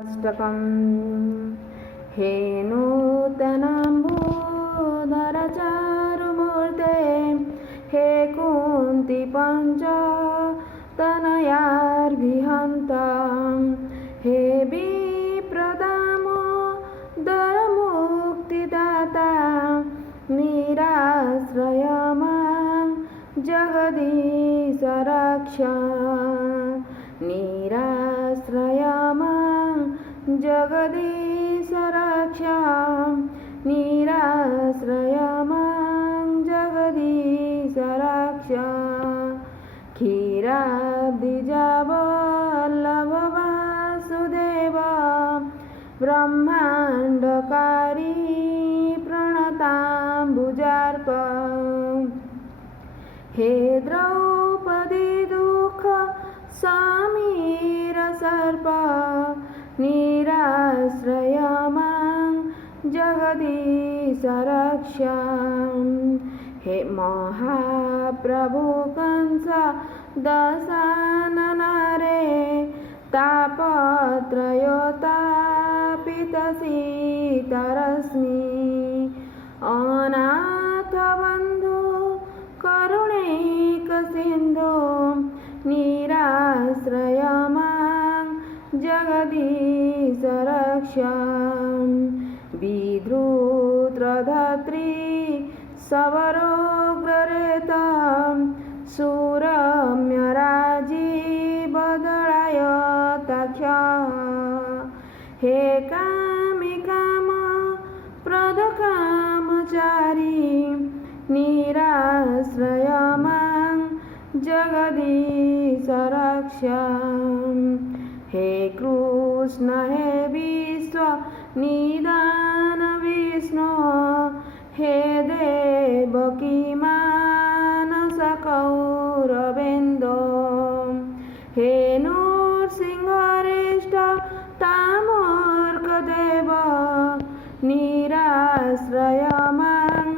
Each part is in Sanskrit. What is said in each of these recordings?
अष्टकम् हे नूतनाम्बोधरचारुमूर्ते हे कुन्तीपञ्चतनयार्भिहन्तां हे विप्रदामोदरमुक्तिदाता निराश्रय मां जगदीश रक्ष निराश्रय मां जगदीश रक्ष निराश्रय मां जगदीश रक्ष क्षीराब्धिजवल्लभ वासुदेव ब्रह्माण्डकारी प्रणताम्बुजार्क हे द्रौपदी दुःख समीरसर्प निराश्रय मां जगदीश रक्ष हे महाप्रभु कंस दशानन रे तापत्रयोतापितसीतरश्मि अनाथबन्धु करुणैकसिन्धु निराश्रय मां जगदीश रक्ष विद्रुत्रधत्री सवरोग्ररेतं सुरम्यराजीवदळायताक्ष हे कामिकाम प्रदकामचारी निराश्रय मां जगदीश रक्ष हे कृष्ण हे विश्व निदान विष्णु हे देवकी मानस कौरवेन्दो हे नृसिंहरेष्ठ तामर्कदेव निराश्रय मां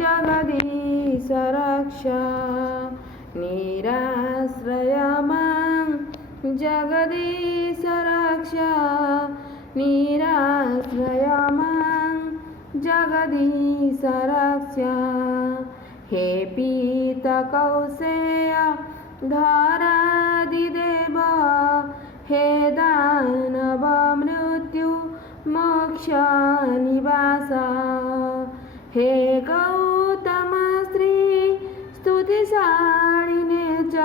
जगदीश रक्ष निराश्रय मां जगदीश रक्ष निराश्रय मां जगदीश रक्ष हे पीतकौसेय धरादिदेव हे दानव मृत्यु मोक्ष निवास हे गौतम श्री स्तुतिशालिने च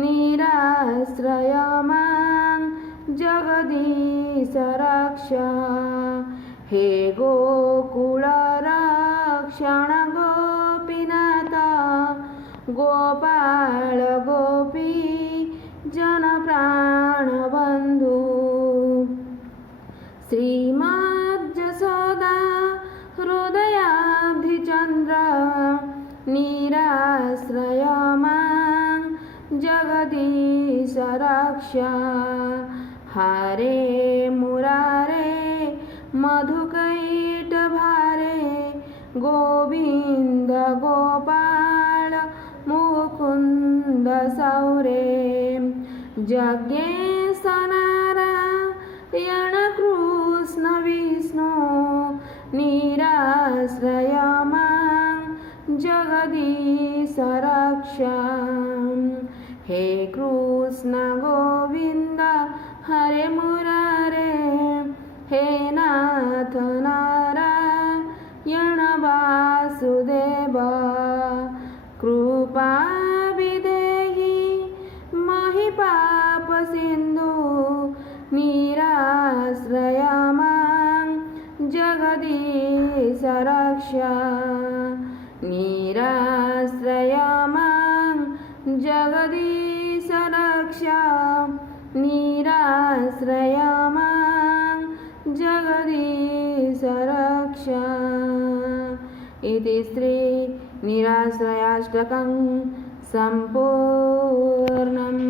निराश्रय मां जगदीश रक्ष हे गोकुलरक्षण गोपीनाथ गोपाल गोपी जनप्राणबन्धु श्रीमज्जसोदा हृदयाब्धिचन्द्र निराश्रय मां जगदीश रक्ष हरे मुरारे मधुकैटभारे गोविन्द गोपाल मुकुन्द सौरे जज्ञेश नारायण कृष्ण विष्णु निराश्रय मां जगदीश रक्ष हे कृष्ण गोविन्द हरे मुरारे हे नाथ नारायण वासुदेव कृपा विदेहि महि पाप सिन्धु निराश्रय मां जगदीश रक्ष निराश्रय मां जगदीश रक्ष निराश्रय मां जगदीश रक्ष इति श्री निराश्रयाष्टकं सम्पूर्णम्।